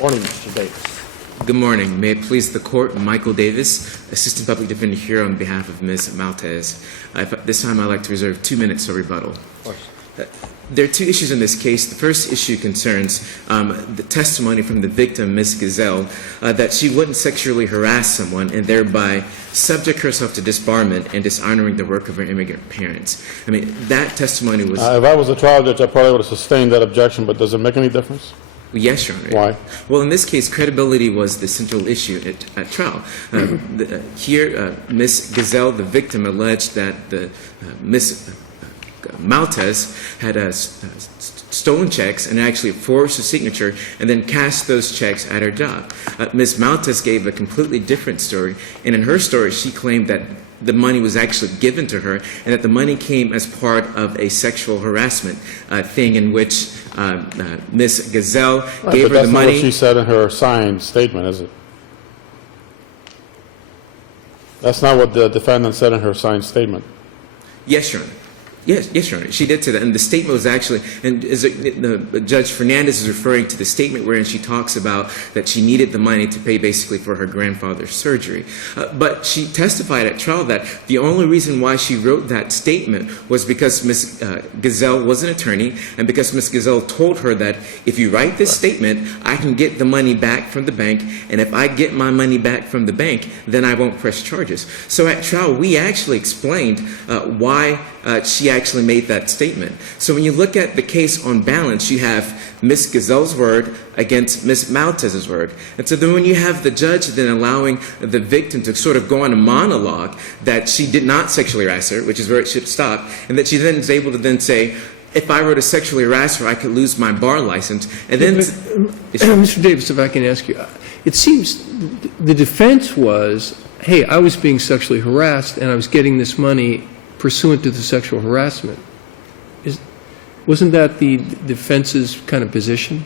Morning, Mr. Davis. Good morning. May it please the court, Michael Davis, Assistant Public Defender here on behalf of Ms. Maltez. This time I'd like to reserve 2 minutes for rebuttal. Of course. There are two issues in this case. The first issue concerns the testimony from the victim, Ms. Gayles, that she wouldn't sexually harass someone and thereby subject herself to disbarment and dishonoring the work of her immigrant parents. I mean, that testimony was... If I was a trial judge, I probably would have sustained that objection, but does it make any difference? Yes, Your Honor. Why? Well, in this case, credibility was the central issue at trial. Here, Ms. Gayles, the victim, alleged that Ms. Maltez had stolen checks and actually forged a signature and then cashed those checks at her job. Ms. Maltez gave a completely different story, and in her story, she claimed that the money was actually given to her and that the money came as part of a sexual harassment thing in which Ms. Gayles gave her the money. That's not what she said in her signed statement, is it? That's not what the defendant said in her signed statement. Yes, Your Honor. Yes, Your Honor. She did say that, and the statement was actually, and Judge Fernandez is referring to the statement wherein she talks about that she needed the money to pay basically for her grandfather's surgery. But she testified at trial that the only reason why she wrote that statement was because Ms. Gayles was an attorney, and because Ms. Gayles told her that if you write this statement, I can get the money back from the bank, and if I get my money back from the bank, then I won't press charges. So at trial, we actually explained why she actually made that statement. So when you look at the case on balance, you have Ms. Gayles' word against Ms. Maltez's word. And so then when you have the judge then allowing the victim to sort of go on a monologue that she did not sexually harass her, which is where it should stop, and that she then is able to then say, if I were to sexually harass her, I could lose my bar license. And then... Mr. Davis, if I can ask you, it seems the defense was, hey, I was being sexually harassed and I was getting this money pursuant to the sexual harassment. Wasn't that the defense's kind of position?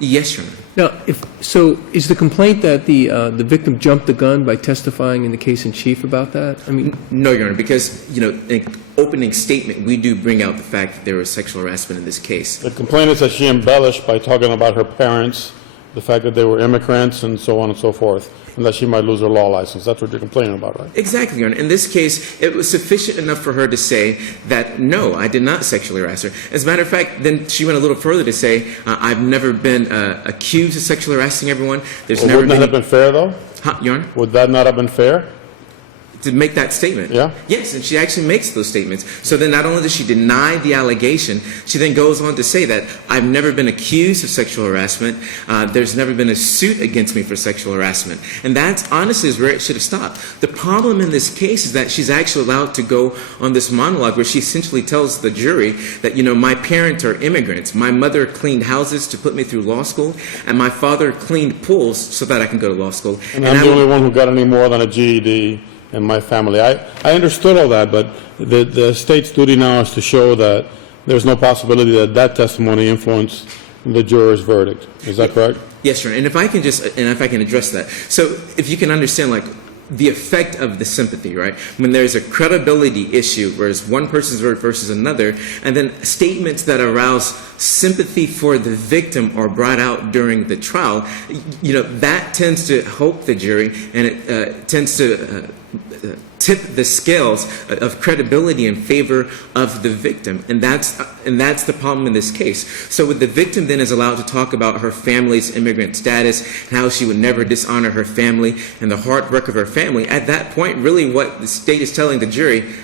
Yes, Your Honor. Now, so is the complaint that the victim jumped the gun by testifying in the case in chief about that? I mean, no, Your Honor, because, you know, in opening statement, we do bring out the fact that there was sexual harassment in this case. The complaint is that she embellished by talking about her parents, the fact that they were immigrants, and so on and so forth, and that she might lose her law license. That's what you're complaining about, right? Exactly, Your Honor. In this case, it was sufficient enough for her to say that, no, I did not sexually harass her. As a matter of fact, then she went a little further to say, I've never been accused of sexually harassing everyone. There's never Wouldn't that have been fair, though? Your Honor? Would that not have been fair? To make that statement. Yeah? Yes, and she actually makes those statements. So then not only does she deny the allegation, she then goes on to say that I've never been accused of sexual harassment. There's never been a suit against me for sexual harassment. And that honestly is where it should have stopped. The problem in this case is that she's actually allowed to go on this monologue where she essentially tells the jury that, you know, my parents are immigrants. My mother cleaned houses to put me through law school, and my father cleaned pools so that I can go to law school. And I'm the only one who got any more than a GED in my family. I understood all that, but the state's duty now is to show that there's no possibility that that testimony influenced the juror's verdict. Is that correct? Yes, Your Honor. And if I can address that. So if you can understand, like, the effect of the sympathy, right? When there's a credibility issue, whereas one person's word versus another, and then statements that arouse sympathy for the victim are brought out during the trial, you know, that tends to help the jury, and it tends to tip the scales of credibility in favor of the victim, and that's the problem in this case. So the victim then is allowed to talk about her family's immigrant status, and how she would never dishonor her family and the hard work of her family. At that point, really what the state is telling the jury,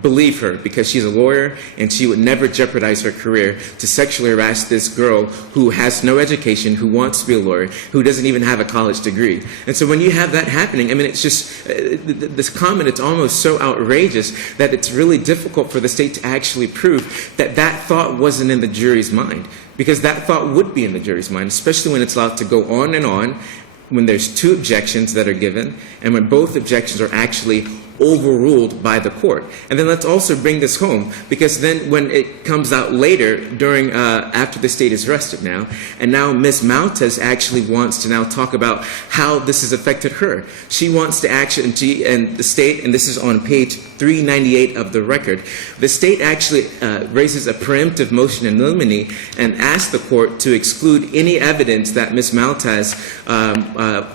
believe her, because she's a lawyer and she would never jeopardize her career to sexually harass this girl who has no education, who wants to be a lawyer, who doesn't even have a college degree. And so when you have that happening, I mean, it's just, this comment, it's almost so outrageous that it's really difficult for the state to actually prove that that thought wasn't in the jury's mind, because that thought would be in the jury's mind, especially when it's allowed to go on and on, when there's two objections that are given, and when both objections are actually overruled by the court. And then let's also bring this home, because then when it comes out later, during after the state is rested now, and now Ms. Matuz actually wants to now talk about how this has affected her. She wants to actually, and the state, and this is on page 398 of the record, the state actually raises a preemptive motion in limine and asks the court to exclude any evidence that Ms. Matuz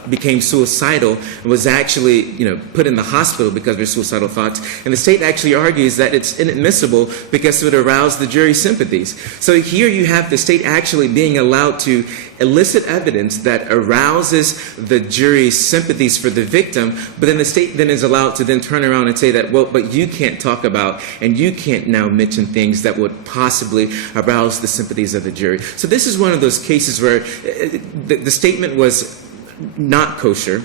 became suicidal and was actually, put in the hospital because of her suicidal thoughts. And the state actually argues that it's inadmissible because it would arouse the jury's sympathies. So here you have the state actually being allowed to elicit evidence that arouses the jury's sympathies for the victim, but then the state then is allowed to then turn around and say that, well, but you can't talk about and you can't now mention things that would possibly arouse the sympathies of the jury. So this is one of those cases where the statement was not kosher.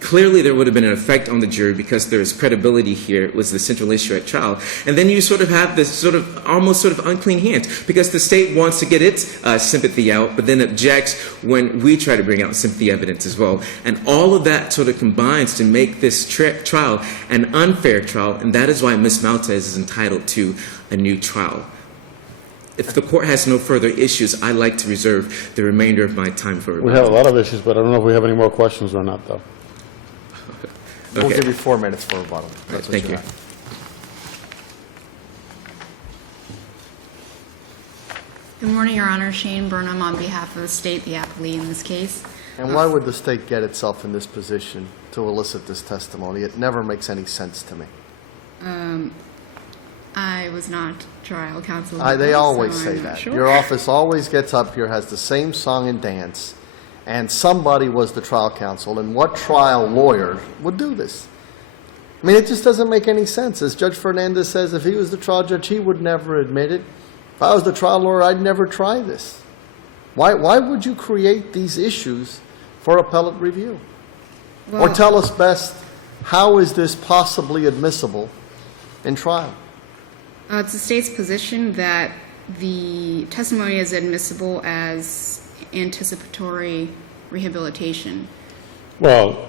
Clearly, there would have been an effect on the jury because there is credibility here. It was the central issue at trial. And then you sort of have this almost unclean hands because the state wants to get its sympathy out, but then objects when we try to bring out sympathy evidence as well. And all of that sort of combines to make this trial an unfair trial, and that is why Ms. Matuz is entitled to a new trial. If the court has no further issues, I'd like to reserve the remainder of my time for rebuttal. We have a lot of issues, but I don't know if we have any more questions or not, though. Okay. We'll give you 4 minutes for rebuttal. That's what Thank you. have. Good morning, Your Honor. Shane Burnham on behalf of the state, the appellee in this case. And why would the state get itself in this position to elicit this testimony? It never makes any sense to me. I was not trial counsel. They always so say I'm not that. sure. Your office always gets up here, has the same song and dance, and somebody was the trial counsel, and what trial lawyer would do this? I mean, it just doesn't make any sense. As Judge Fernandez says, if he was the trial judge, he would never admit it. If I was the trial lawyer, I'd never try this. Why would you create these issues for appellate review? Or Well, tell us best, how is this possibly admissible in trial? it's the state's position that the testimony is admissible as anticipatory rehabilitation. Well,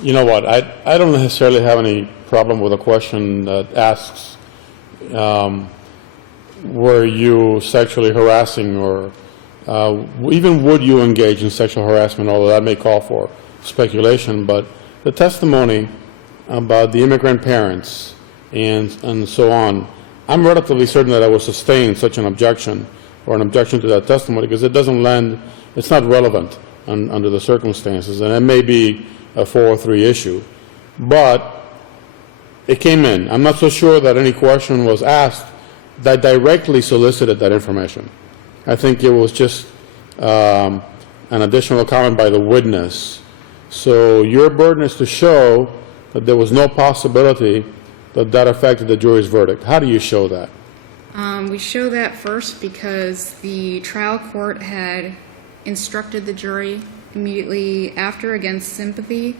you know what? I don't necessarily have any problem with a question that asks, were you sexually harassing or even would you engage in sexual harassment, although that may call for speculation. But the testimony about the immigrant parents and so on, I'm relatively certain that I will sustain such an objection or an objection to that testimony because it doesn't lend, it's not relevant under the circumstances, and it may be a 403 issue. But it came in. I'm not so sure that any question was asked that directly solicited that information. I think it was just an additional comment by the witness. So your burden is to show that there was no possibility that that affected the jury's verdict. How do you show that? We show that first because the trial court had instructed the jury immediately after against sympathy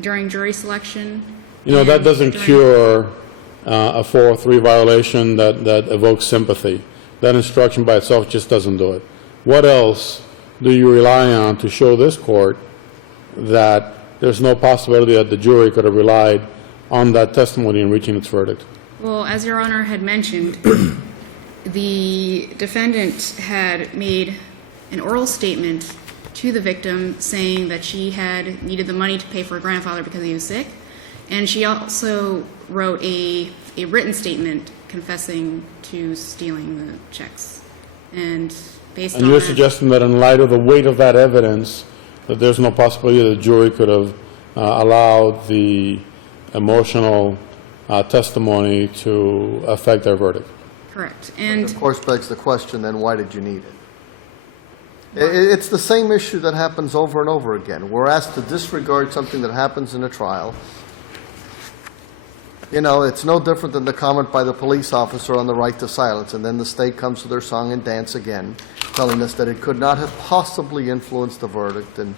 during jury selection. You know, that and doesn't during- cure a 403 violation that evokes sympathy. That instruction by itself just doesn't do it. What else do you rely on to show this court that there's no possibility that the jury could have relied on that testimony in reaching its verdict? Well, as Your Honor had mentioned, the defendant had made an oral statement to the victim saying that she had needed the money to pay for her grandfather because he was sick, and she also wrote a written statement confessing to stealing the checks. And based on And you're that, suggesting that in light of the weight of that evidence, that there's no possibility that the jury could have allowed the emotional testimony to affect their verdict? correct. And Of course, begs the question, then why did you need it? It's the same issue that happens over and over again. We're asked to disregard something that happens in a trial. You know, it's no different than the comment by the police officer on the right to silence, and then the state comes to their song and dance again, telling us that it could not have possibly influenced the verdict and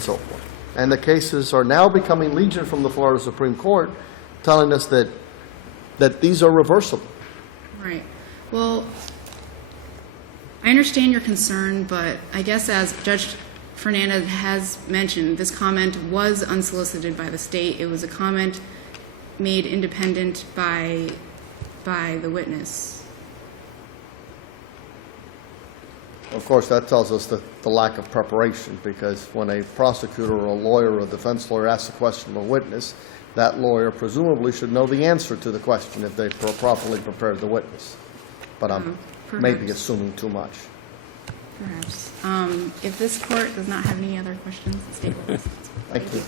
so forth. And the cases are now becoming legion from the Florida Supreme Court, telling us that these are reversible. right. Well, I understand your concern, but I guess as Judge Fernandez has mentioned, this comment was unsolicited by the state. It was a comment made independent by the witness. Of course, that tells us the lack of preparation, because when a prosecutor or a lawyer or a defense lawyer asks a question of a witness, that lawyer presumably should know the answer to the question if they properly prepared the witness. But I'm maybe Perhaps. assuming too much. Perhaps. If this court does not have any other questions, the state will. Thank you.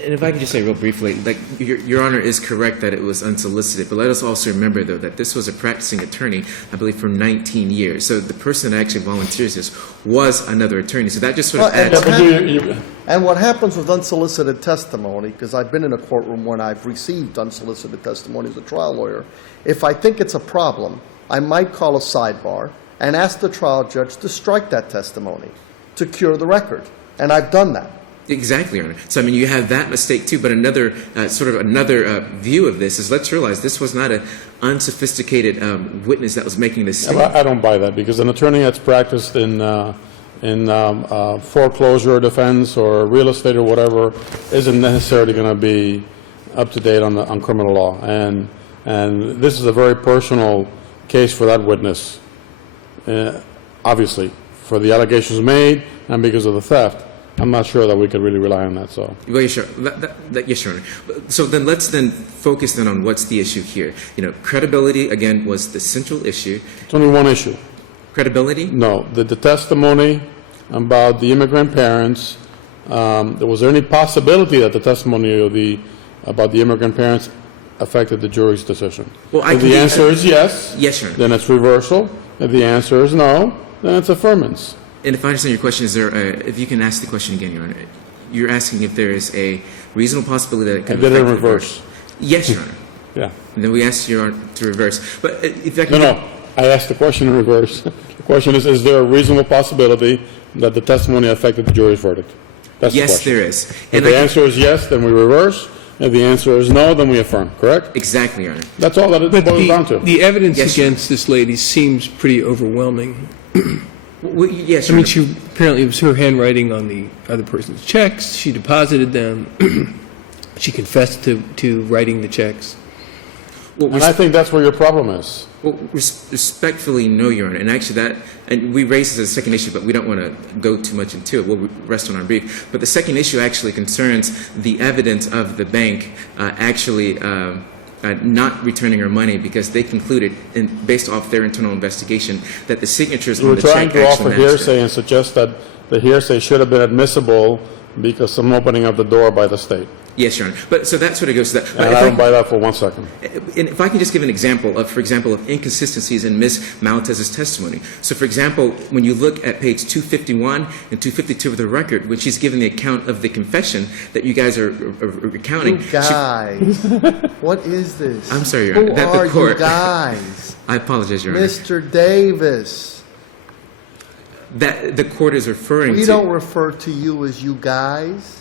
And if I could just say real briefly, like Your Honor is correct that it was unsolicited, but let us also remember, though, that this was a practicing attorney, I believe, for 19 years. So the person that actually volunteers this was another attorney. So that just sort of Well, and adds. And what happens with unsolicited testimony, because I've been in a courtroom when I've received unsolicited testimony as a trial lawyer, if I think it's a problem, I might call a sidebar and ask the trial judge to strike that testimony to cure the record. And I've done that. Exactly, Your Honor. So, I mean, you have that mistake, too, but another view of this is, let's realize this was not an unsophisticated witness that was making this statement. I don't buy that, because an attorney that's practiced in foreclosure defense or real estate or whatever isn't necessarily going to be up to date on criminal law. And this is a very personal case for that witness, obviously, for the allegations made and because of the theft. I'm not sure that we could really rely on that, so. Well, yes, sure. Yes, Your Honor. So then let's focus on what's the issue here. You know, credibility, again, was the central issue. It's only one issue. Credibility? No, the testimony about the immigrant parents, was there any possibility that the testimony about the immigrant parents affected the jury's decision? Well, If the answer is yes, Yes, Your Honor. then it's reversal. If the answer is no, then it's affirmance. And if I understand your question, if you can ask the question again, Your Honor. You're asking if there is a reasonable possibility that it I could did it in affect the reverse. Yes, Your Honor. Yeah. And then we asked Your Honor to reverse. But if I can... No, I asked the question in reverse. The question is there a reasonable possibility that the testimony affected the jury's verdict? That's the Yes, question. there is. If And the I- answer is yes, then we reverse. If the answer is no, then we affirm, correct? Exactly, Your Honor. That's all that it But boils down to. the evidence Yes, sir. against this lady seems pretty overwhelming. Well, yes, I Your mean, Honor. apparently it was her handwriting on the other person's checks. She deposited them. She confessed to writing the checks. Well, And I think that's where your problem is. respectfully, no, Your Honor. And actually and we raised this as a second issue, but we don't want to go too much into it. We'll rest on our brief. But the second issue actually concerns the evidence of the bank not returning her money because they concluded, based off their internal investigation, that the signatures You on were the trying check to actually offer matched her. hearsay and suggest that the hearsay should have been admissible because some opening of the door by the state. Yes, Your Honor. But so that's what it goes to that. But And if I I- don't buy that for 1 second. And if I can just give an example of, for example, of inconsistencies in Ms. Maltez's testimony. So, for example, when you look at page 251 and 252 of the record, when she's given the account of the confession that you guys are recounting. You guys, what is this? I'm sorry, Your Who Honor. That the are you court- guys? I apologize, Your Honor. Mr. Davis, That the court is referring we to. don't refer to you as you guys.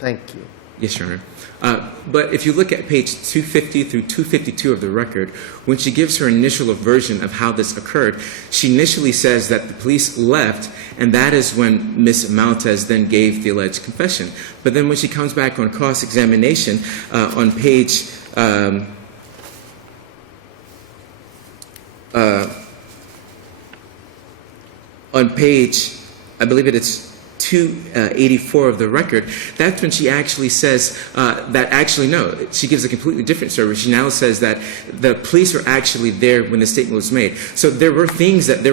Thank you. Yes, Your Honor. But if you look at page 250 through 252 of the record, when she gives her initial version of how this occurred, she initially says that the police left, and that is when Ms. Maltez then gave the alleged confession. But then when she comes back on cross-examination on page... I believe it's 284 of the record, that's when she actually says she gives a completely different story. She now says that the police were actually there when the statement was made. So there were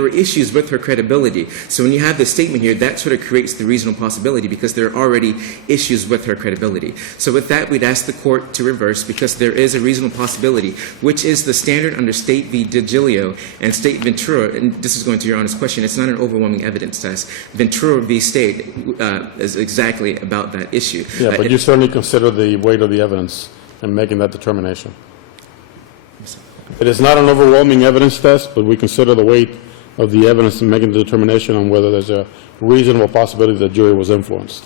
issues with her credibility. So when you have this statement here, that sort of creates the reasonable possibility because there are already issues with her credibility. So with that, we'd ask the court to reverse because there is a reasonable possibility, which is the standard under State v. DiGilio and State Ventura, and this is going to Your Honor's question, it's not an overwhelming evidence test. Ventura v. State is exactly about that issue. Yeah, but you certainly consider the weight of the evidence in making that determination. It is not an overwhelming evidence test, but we consider the weight of the evidence in making the determination on whether there's a reasonable possibility the jury was influenced.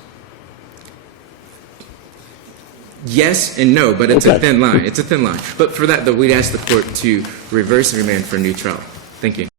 Yes and no, but it's a Okay. thin line. It's a thin line. But for that, though, we'd ask the court to reverse and remand for a new trial. Thank you.